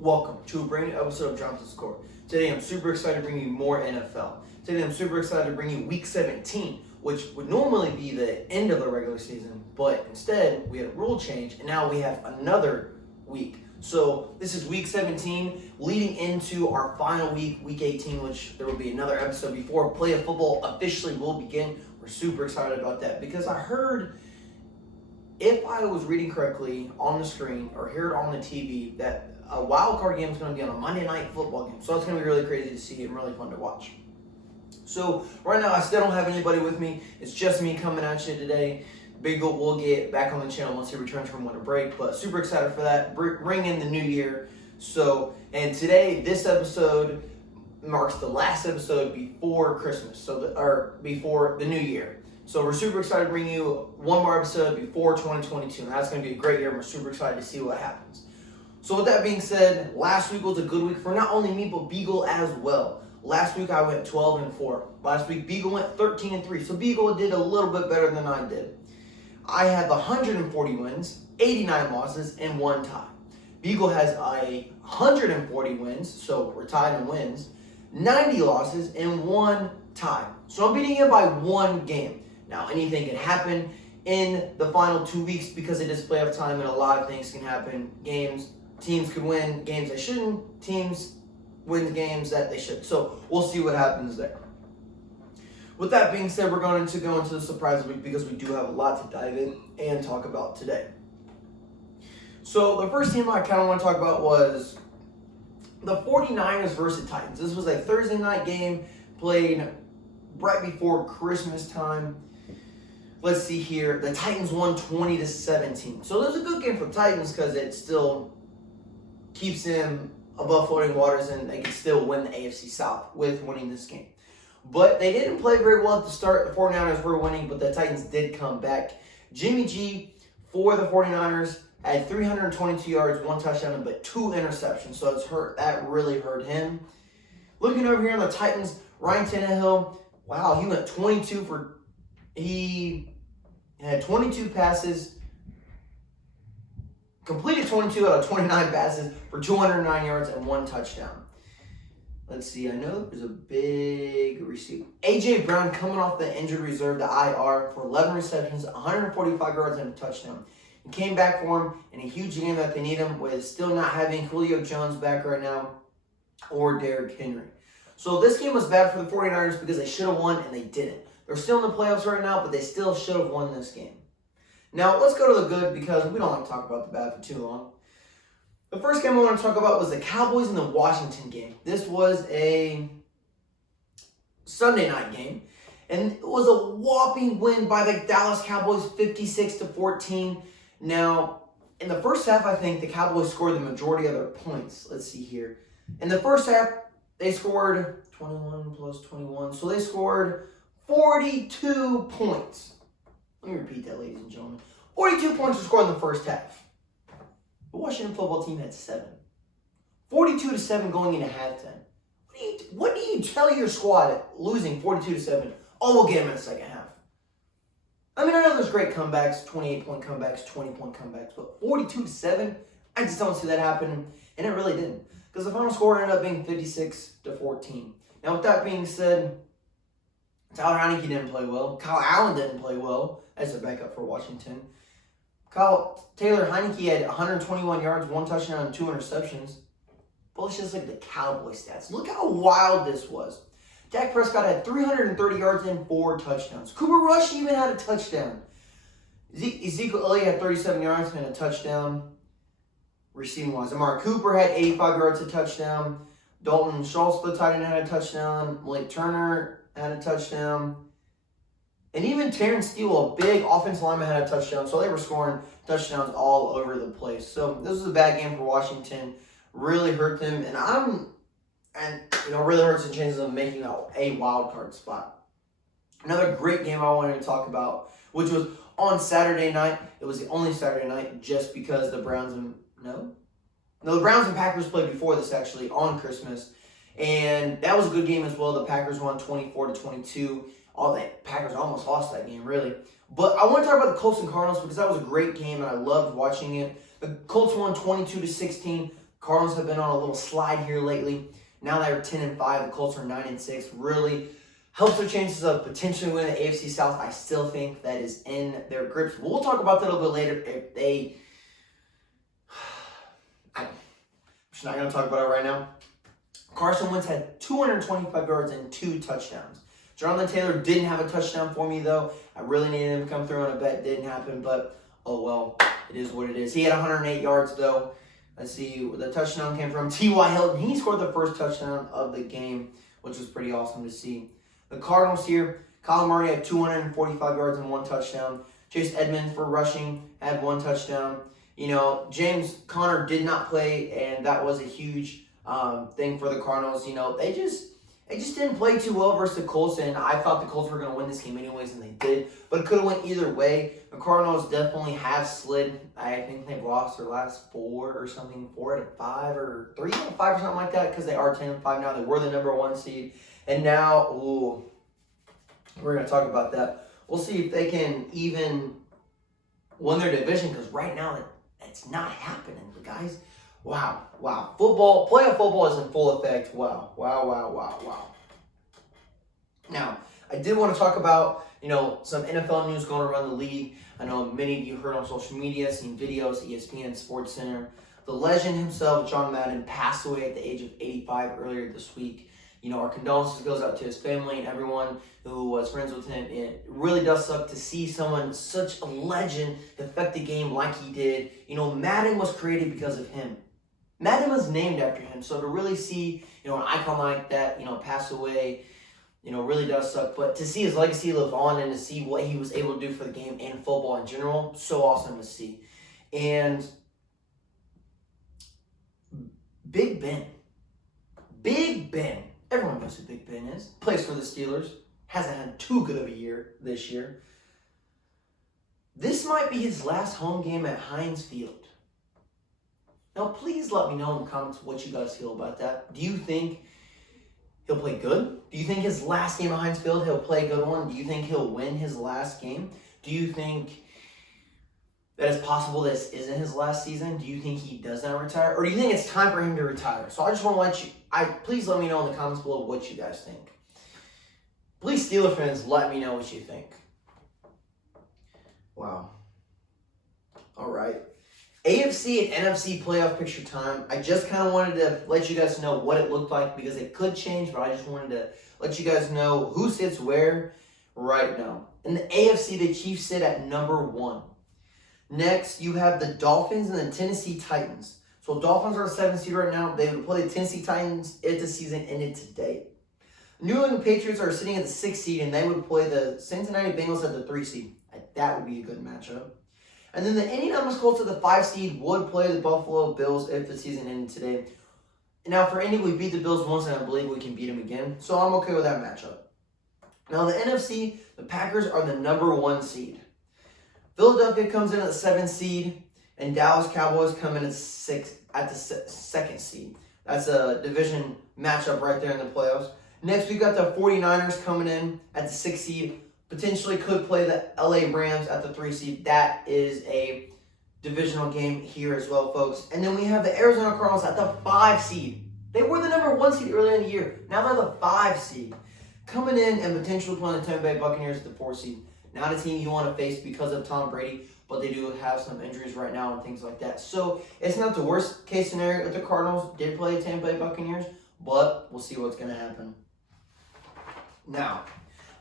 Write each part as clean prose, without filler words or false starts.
Welcome to a brand new episode of Jonathan's Score. Today I'm super excited to bring you more NFL. Today I'm super excited to bring you Week 17, which would normally be the end of the regular season, but instead we had a rule change and now we have another week. So this is Week 17 leading into our final week, Week 18, which there will be another episode before Playoff football officially will begin. We're super excited about that because I heard, if I was reading correctly on the screen or heard on the TV, that a wild card game is going to be on a Monday night football game. So it's going to be really crazy to see and really fun to watch. So right now I still don't have anybody with me. It's just me coming at you today. Big Goat will get back on the channel once he returns from winter break, but super excited for that. Bring in the new year. So, and today, this episode marks the last episode before Christmas, or before the new year. So we're super excited to bring you one more episode before 2022, and that's going to be a great year, and we're super excited to see what happens. So with that being said, last week was a good week for not only me, but Beagle as well. Last week I went 12-4. Last week Beagle went 13-3. So Beagle did a little bit better than I did. I have 140 wins, 89 losses, and 1 tie. Beagle has 140 wins, so we're tied in wins, 90 losses, and 1 tie. So I'm beating him by 1 game. Now anything can happen in the final 2 weeks because it is playoff time, and a lot of things can happen. Teams could win games they shouldn't. Teams win games that they should. So we'll see what happens there. With that being said, we're going to go into the surprise week because we do have a lot to dive in and talk about today. So the first team I kind of want to talk about was the 49ers versus Titans. This was a Thursday night game played right before Christmas time. Let's see here. The Titans won 20-17. So it was a good game for the Titans because it still keeps them above floating waters and they can still win the AFC South with winning this game. But they didn't play very well at the start. The 49ers were winning, but the Titans did come back. Jimmy G for the 49ers had 322 yards, 1 touchdown, but 2 interceptions. So that really hurt him. Looking over here on the Titans, Ryan Tannehill, wow, he had 22 passes, completed 22 out of 29 passes for 209 yards and 1 touchdown. Let's see, I know there's a big receiver. A.J. Brown coming off the injured reserve, the IR, for 11 receptions, 145 yards and a touchdown. He came back for him in a huge game that they need him with, still not having Julio Jones back right now or Derrick Henry. So this game was bad for the 49ers because they should have won and they didn't. They're still in the playoffs right now, but they still should have won this game. Now, let's go to the good because we don't like to talk about the bad for too long. The first game I want to talk about was the Cowboys and the Washington game. This was a Sunday night game, and it was a whopping win by the Dallas Cowboys, 56-14. Now, in the first half, I think the Cowboys scored the majority of their points. Let's see here. In the first half, they scored 21 plus 21, so they scored 42 points. Let me repeat that, ladies and gentlemen. 42 points were scored in the first half. The Washington football team had 7. 42-7 going into halftime. What do you tell your squad losing 42-7? Oh, we'll get them in the second half. I mean, I know there's great comebacks, 28-point comebacks, 20-point comebacks, but 42-7, I just don't see that happening, and it really didn't. Because the final score ended up being 56-14. Now, with that being said, Tyler Heineke didn't play well. Kyle Allen didn't play well as a backup for Washington. Taylor Heineke had 121 yards, 1 touchdown, and 2 interceptions. But let's just look at the Cowboy stats. Look how wild this was. Dak Prescott had 330 yards and 4 touchdowns. Cooper Rush even had a touchdown. Ezekiel Elliott had 37 yards and a touchdown. Receiving-wise, Amari Cooper had 85 yards, a touchdown. Dalton Schultz, the tight end, had a touchdown. Blake Turner had a touchdown. And even Terrence Steele, a big offensive lineman, had a touchdown. So they were scoring touchdowns all over the place. So this was a bad game for Washington. Really hurt them. And really hurts the chances of making a wild card spot. Another great game I wanted to talk about, which was on Saturday night. It was the only Saturday night just because the Browns and the Browns and Packers played before this actually on Christmas. And that was a good game as well. The Packers won 24-22. The Packers almost lost that game, really. But I want to talk about the Colts and Cardinals because that was a great game and I loved watching it. The Colts won 22-16. Cardinals have been on a little slide here lately. Now they're 10-5. The Colts are 9-6. Really helps their chances of potentially winning the AFC South. I still think that is in their grips. We'll talk about that a little bit later. If they, I'm just not going to talk about it right now. Carson Wentz had 225 yards and 2 touchdowns. Jonathan Taylor didn't have a touchdown for me, though. I really needed him to come through on a bet. Didn't happen, but oh well. It is what it is. He had 108 yards, though. Let's see where the touchdown came from. T.Y. Hilton, he scored the first touchdown of the game, which was pretty awesome to see. The Cardinals here, Kyler Murray had 245 yards and 1 touchdown. Chase Edmonds for rushing had 1 touchdown. You know, James Conner did not play, and that was a huge thing for the Cardinals. You know, they just didn't play too well versus the Colts, and I thought the Colts were going to win this game anyways, and they did. But it could have went either way. The Cardinals definitely have slid. I think they've lost their last 4 or something, 4 out of 5 or 3 out of 5 or something like that, because they are 10-5 now. They were the number 1 seed, and now, we're going to talk about that. We'll see if they can even win their division, because right now it's not happening, guys. Wow. Football, playoff football is in full effect. Wow. Now, I did want to talk about, some NFL news going around the league. I know many of you heard on social media, seen videos, ESPN, SportsCenter. The legend himself, John Madden, passed away at the age of 85 earlier this week. Our condolences goes out to his family and everyone who was friends with him. It really does suck to see someone, such a legend, affect the game like he did. Madden was created because of him. Madden was named after him. So to really see, an icon like that, pass away, really does suck. But to see his legacy live on and to see what he was able to do for the game and football in general, so awesome to see. And Big Ben. Everyone knows who Big Ben is. Plays for the Steelers. Hasn't had too good of a year this year. This might be his last home game at Heinz Field. Now, please let me know in the comments what you guys feel about that. Do you think he'll play good? Do you think his last game at Heinz Field, he'll play a good one? Do you think he'll win his last game? Do you think that it's possible this isn't his last season? Do you think he does not retire? Or do you think it's time for him to retire? So I just want to please let me know in the comments below what you guys think. Please, Steeler fans, let me know what you think. Wow. All right. AFC and NFC playoff picture time. I just kind of wanted to let you guys know what it looked like because it could change, but I just wanted to let you guys know who sits where right now. In the AFC, the Chiefs sit at number 1. Next, you have the Dolphins and the Tennessee Titans. So Dolphins are 7th seed right now. They would play the Tennessee Titans if the season ended today. New England Patriots are sitting at the 6th seed, and they would play the Cincinnati Bengals at the 3 seed. That would be a good matchup. And then the Indianapolis Colts at the 5 seed would play the Buffalo Bills if the season ended today. Now, for Indy, we beat the Bills once, and I believe we can beat them again. So I'm okay with that matchup. Now, the NFC, the Packers are the number 1 seed. Philadelphia comes in at the 7th seed, and Dallas Cowboys come in at the 2nd seed. That's a division matchup right there in the playoffs. Next, we've got the 49ers coming in at the 6th seed. Potentially could play the LA Rams at the 3 seed. That is a divisional game here as well, folks. And then we have the Arizona Cardinals at the 5 seed. They were the number 1 seed earlier in the year. Now they're the 5 seed. Coming in and potentially playing the Tampa Bay Buccaneers at the 4 seed. Not a team you want to face because of Tom Brady, but they do have some injuries right now and things like that. So it's not the worst case scenario if the Cardinals did play the Tampa Bay Buccaneers, but we'll see what's going to happen. Now,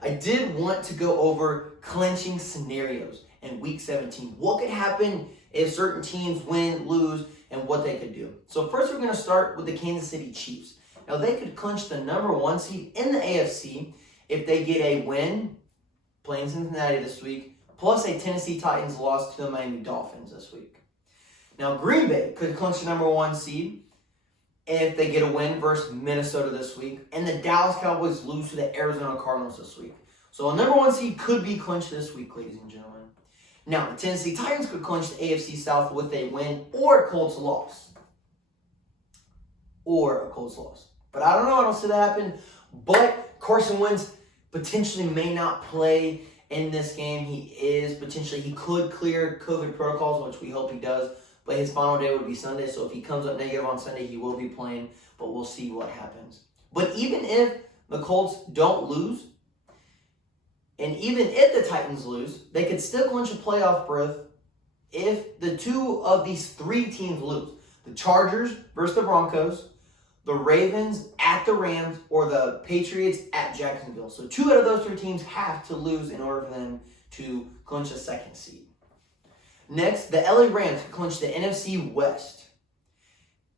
I did want to go over clenching scenarios in Week 17. What could happen if certain teams win, lose, and what they could do. So first we're going to start with the Kansas City Chiefs. Now they could clinch the number 1 seed in the AFC if they get a win playing Cincinnati this week, plus a Tennessee Titans loss to the Miami Dolphins this week. Now Green Bay could clinch the number 1 seed if they get a win versus Minnesota this week, and the Dallas Cowboys lose to the Arizona Cardinals this week. So a number 1 seed could be clinched this week, ladies and gentlemen. Now, the Tennessee Titans could clinch the AFC South with a win or a Colts loss. But I don't know. I don't see that happen. But Carson Wentz potentially may not play in this game. He could clear COVID protocols, which we hope he does. but his final day would be Sunday. So if he comes up negative on Sunday, he will be playing, but we'll see what happens. But even if the Colts don't lose, and even if the Titans lose, they could still clinch a playoff berth if the two of these three teams lose. The Chargers versus the Broncos, the Ravens at the Rams, or the Patriots at Jacksonville. So 2 out of those 3 teams have to lose in order for them to clinch a second seed. Next, the LA Rams clinch the NFC West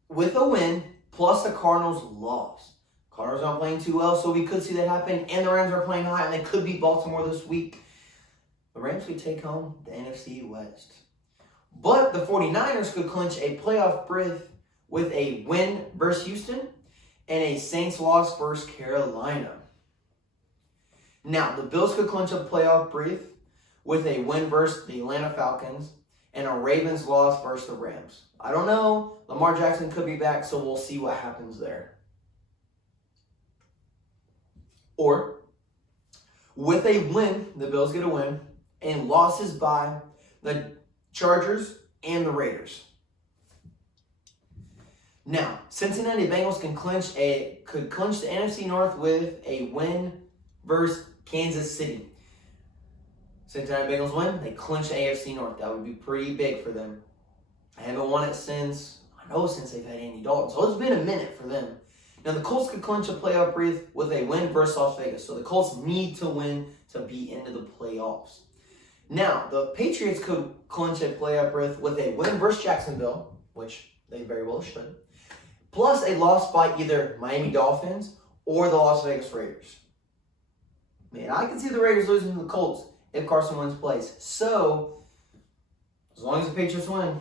with a win plus the Cardinals' loss. Cardinals aren't playing too well, so we could see that happen. And the Rams are playing high, and they could beat Baltimore this week. The Rams could take home the NFC West. But the 49ers could clinch a playoff berth with a win versus Houston and a Saints loss versus Carolina. Now, the Bills could clinch a playoff berth with a win versus the Atlanta Falcons and a Ravens loss versus the Rams. I don't know. Lamar Jackson could be back, so we'll see what happens there. Or, with a win, the Bills get a win, and losses by the Chargers and the Raiders. Now, Cincinnati Bengals could clinch the NFC North with a win versus Kansas City. Cincinnati Bengals win, they clinch the AFC North. That would be pretty big for them. I haven't won it since they've had Andy Dalton. So it's been a minute for them. Now, the Colts could clinch a playoff berth with a win versus Las Vegas. So the Colts need to win to be into the playoffs. Now, the Patriots could clinch a playoff berth with a win versus Jacksonville, which they very well should, plus a loss by either Miami Dolphins or the Las Vegas Raiders. Man, I can see the Raiders losing to the Colts if Carson Wentz plays. So, as long as the Patriots win,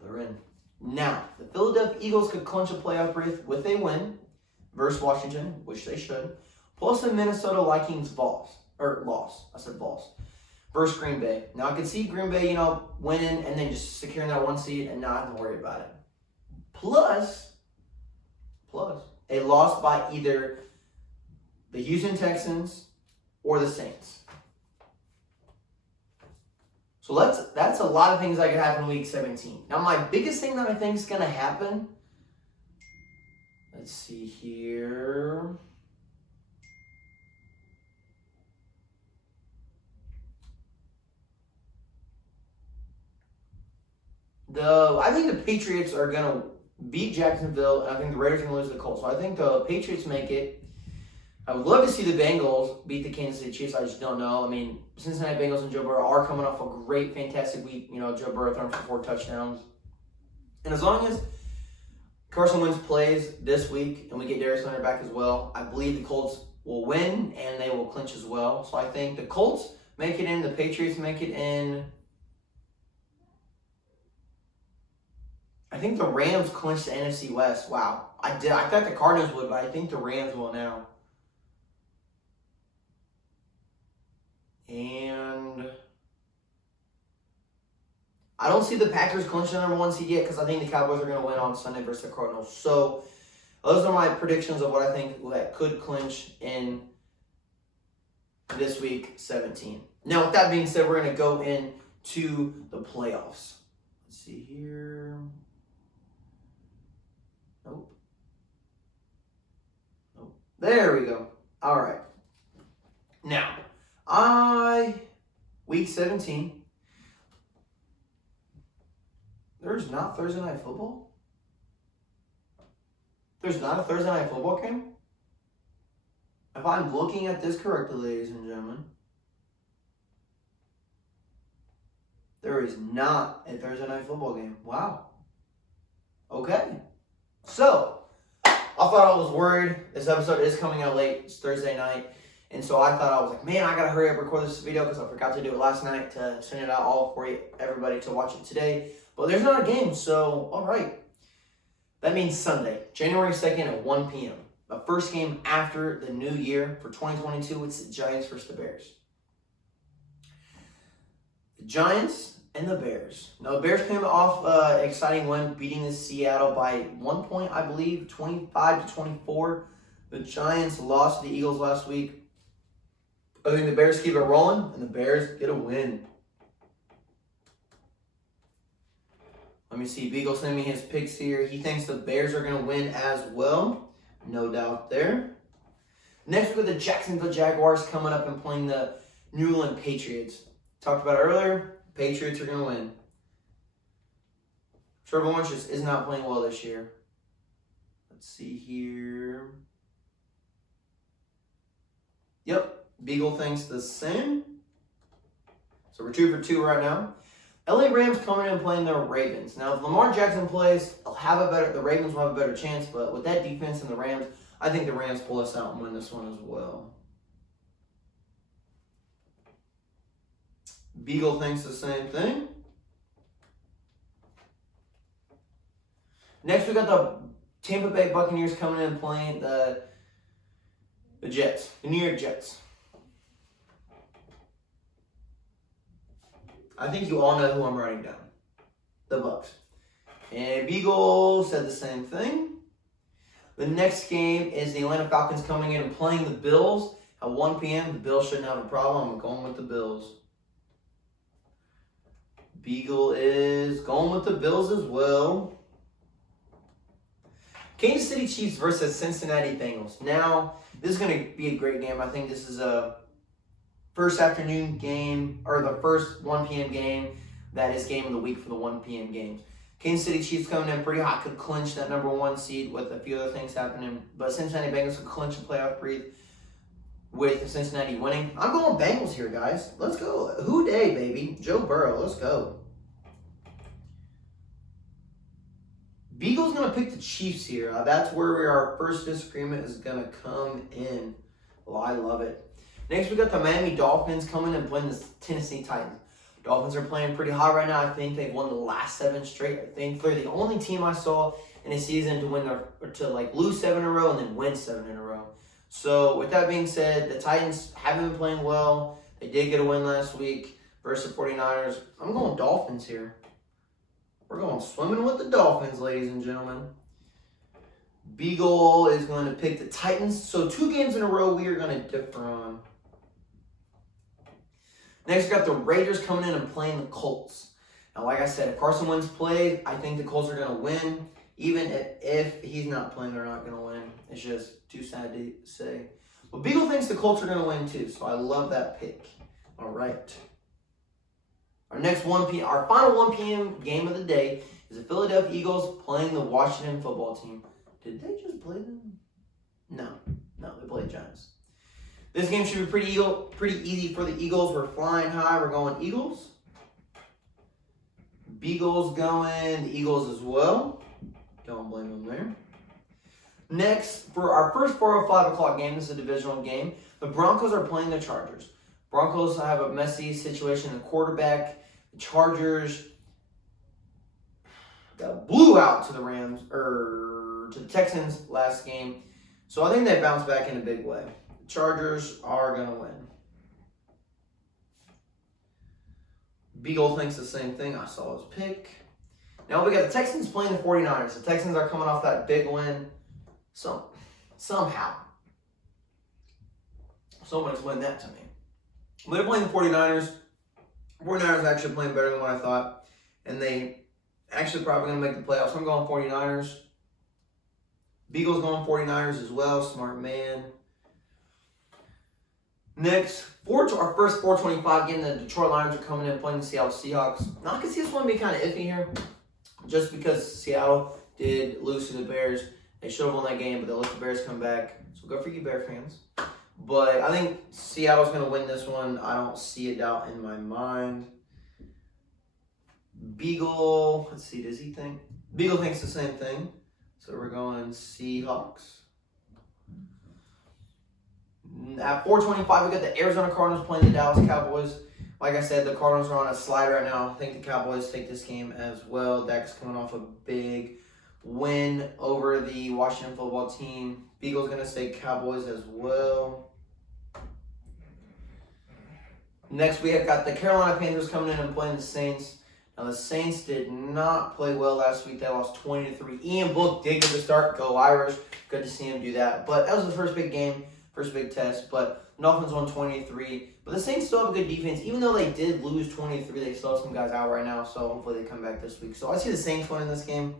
they're in. Now, the Philadelphia Eagles could clinch a playoff berth with a win versus Washington, which they should, plus a Minnesota Vikings loss. Versus Green Bay. Now, I can see Green Bay, winning and then just securing that 1 seed and not having to worry about it. Plus, a loss by either the Houston Texans or the Saints. So that's a lot of things that could happen in Week 17. Now, my biggest thing that I think is going to happen, let's see here. I think the Patriots are going to beat Jacksonville, and I think the Raiders are going to lose to the Colts. So I think the Patriots make it. I would love to see the Bengals beat the Kansas City Chiefs. I just don't know. I mean, Cincinnati Bengals and Joe Burrow are coming off a great, fantastic week. Joe Burrow throwing for 4 touchdowns. And as long as Carson Wentz plays this week and we get Darius Leonard back as well, I believe the Colts will win and they will clinch as well. So I think the Colts make it in, the Patriots make it in. I think the Rams clinched the NFC West. Wow. I thought the Cardinals would, but I think the Rams will now. And I don't see the Packers clinching the number 1 seed yet because I think the Cowboys are going to win on Sunday versus the Cardinals. So those are my predictions of what I think that could clinch in this week 17. Now, with that being said, we're going to go into the playoffs. Let's see here. Nope. There we go. All right. Now, Week 17. There's not Thursday Night Football? There's not a Thursday Night Football game? If I'm looking at this correctly, ladies and gentlemen, there is not a Thursday Night Football game. Wow. Okay. So, I thought I was worried. This episode is coming out late. It's Thursday night. And so I thought, I was like, man, I got to hurry up and record this video because I forgot to do it last night to send it out all for everybody to watch it today. But there's not a game, so all right. That means Sunday, January 2nd at 1 p.m. The first game after the new year for 2022, it's the Giants versus the Bears. The Giants and the Bears. Now, the Bears came off an exciting win, beating the Seattle by 1 point, I believe, 25-24. The Giants lost to the Eagles last week. I think the Bears keep it rolling, and the Bears get a win. Let me see. Beagle sent me his picks here. He thinks the Bears are going to win as well. No doubt there. Next, we got the Jacksonville Jaguars coming up and playing the New England Patriots. Talked about it earlier. Patriots are going to win. Trevor Lawrence just is not playing well this year. Let's see here. Yep. Beagle thinks the same. So we're 2 for 2 right now. LA Rams coming in and playing the Ravens. Now, if Lamar Jackson plays, the Ravens will have a better chance, but with that defense and the Rams, I think the Rams pull us out and win this one as well. Beagle thinks the same thing. Next, we got the Tampa Bay Buccaneers coming in and playing the Jets, the New York Jets. I think you all know who I'm writing down. The Bucs. And Beagle said the same thing. The next game is the Atlanta Falcons coming in and playing the Bills at 1 p.m. The Bills shouldn't have a problem. I'm going with the Bills. Beagle is going with the Bills as well. Kansas City Chiefs versus Cincinnati Bengals. Now, this is going to be a great game. I think this is a first afternoon game, or the first 1 p.m. game. That is game of the week for the 1 p.m. games. Kansas City Chiefs coming in pretty hot, could clinch that #1 seed with a few other things happening. But Cincinnati Bengals could clinch a playoff berth with Cincinnati winning. I'm going Bengals here, guys. Let's go. Who day, baby? Joe Burrow. Let's go. Beagle's going to pick the Chiefs here. That's where our first disagreement is going to come in. Well, I love it. Next, we got the Miami Dolphins coming and playing the Tennessee Titans. Dolphins are playing pretty hot right now. I think they've won the last 7 straight. I think they're the only team I saw in a season to lose 7 in a row and then win 7 in a row. So with that being said, the Titans haven't been playing well. They did get a win last week versus the 49ers. I'm going Dolphins here. We're going swimming with the Dolphins, ladies and gentlemen. Beagle is going to pick the Titans. So 2 games in a row we are going to differ on. Next, we got the Raiders coming in and playing the Colts. Now, like I said, if Carson Wentz plays, I think the Colts are going to win. Even if he's not playing, they're not going to win. It's just too sad to say. But Beagle thinks the Colts are going to win too, so I love that pick. All right. Our final 1 p.m. game of the day is the Philadelphia Eagles playing the Washington football team. Did they just play them? No, they played Giants. This game should be pretty easy for the Eagles. We're flying high. We're going Eagles. Beagle's going the Eagles as well. Don't blame them there. Next, for our first 4 or 5 o'clock game, this is a divisional game. The Broncos are playing the Chargers. Broncos have a messy situation in the quarterback. The Chargers blew out to the Texans last game. So I think they bounced back in a big way. The Chargers are going to win. Beagle thinks the same thing. I saw his pick. Now we got the Texans playing the 49ers. The Texans are coming off that big win. Somehow. Someone explain that to me. They're playing the 49ers. 49ers are actually playing better than what I thought. And they actually probably going to make the playoffs. I'm going 49ers. Beagle's going 49ers as well. Smart man. Next, our first 425 game, the Detroit Lions are coming in and playing the Seattle Seahawks. Now, I can see this one being kind of iffy here. Just because Seattle did lose to the Bears. They should have won that game, but they let the Bears come back. So good for you, Bear fans. But I think Seattle's going to win this one. I don't see a doubt in my mind. Beagle, let's see, does he think? Beagle thinks the same thing. So we're going Seahawks. At 4:25, we got the Arizona Cardinals playing the Dallas Cowboys. Like I said, the Cardinals are on a slide right now. I think the Cowboys take this game as well. Dak's coming off a big win over the Washington football team. Beagle's going to say Cowboys as well. Next, we have got the Carolina Panthers coming in and playing the Saints. Now, the Saints did not play well last week. They lost 20-3. Ian Book did get the start. Go Irish. Good to see him do that. But that was the first big game, first big test. But the Dolphins won 20-3. But the Saints still have a good defense. Even though they did lose 23, they still have some guys out right now. So hopefully they come back this week. So I see the Saints winning this game.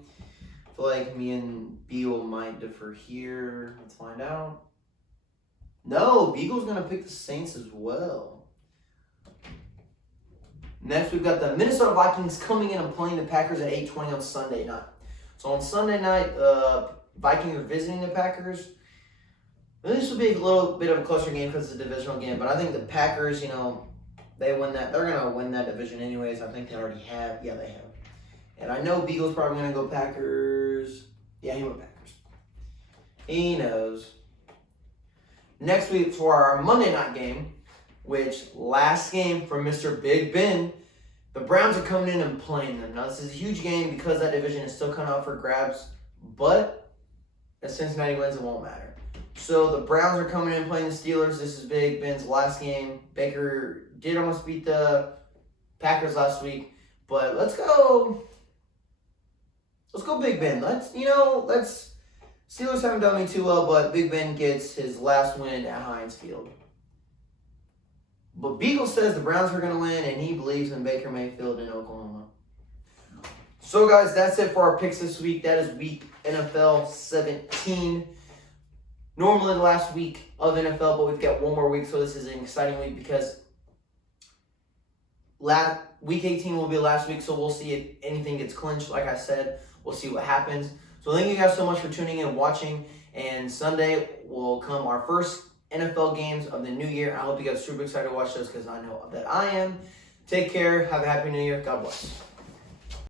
I feel like me and Beagle might differ here. Let's find out. No, Beagle's going to pick the Saints as well. Next, we've got the Minnesota Vikings coming in and playing the Packers at 8:20 on Sunday night. So on Sunday night, Vikings are visiting the Packers. This will be a little bit of a closer game because it's a divisional game, but I think the Packers, they win that. They're going to win that division anyways. I think they already have. Yeah, they have. And I know Beagle's probably going to go Packers. Yeah, he went Packers. He knows. Next week for our Monday night game, which last game for Mr. Big Ben, the Browns are coming in and playing them. Now, this is a huge game because that division is still kind of up for grabs, but if Cincinnati wins, it won't matter. So the Browns are coming in and playing the Steelers. This is Big Ben's last game. Baker did almost beat the Packers last week, but let's go Big Ben. Steelers haven't done me too well, but Big Ben gets his last win at Heinz Field. But Beagle says the Browns are going to win, and he believes in Baker Mayfield in Oklahoma. So, guys, that's it for our picks this week. That is week NFL 17. Normally the last week of NFL, but we've got one more week, so this is an exciting week because week 18 will be the last week, so we'll see if anything gets clinched. Like I said, we'll see what happens. So thank you guys so much for tuning in and watching, and Sunday will come our first NFL games of the new year. I hope you guys are super excited to watch those because I know that I am. Take care. Have a happy new year. God bless.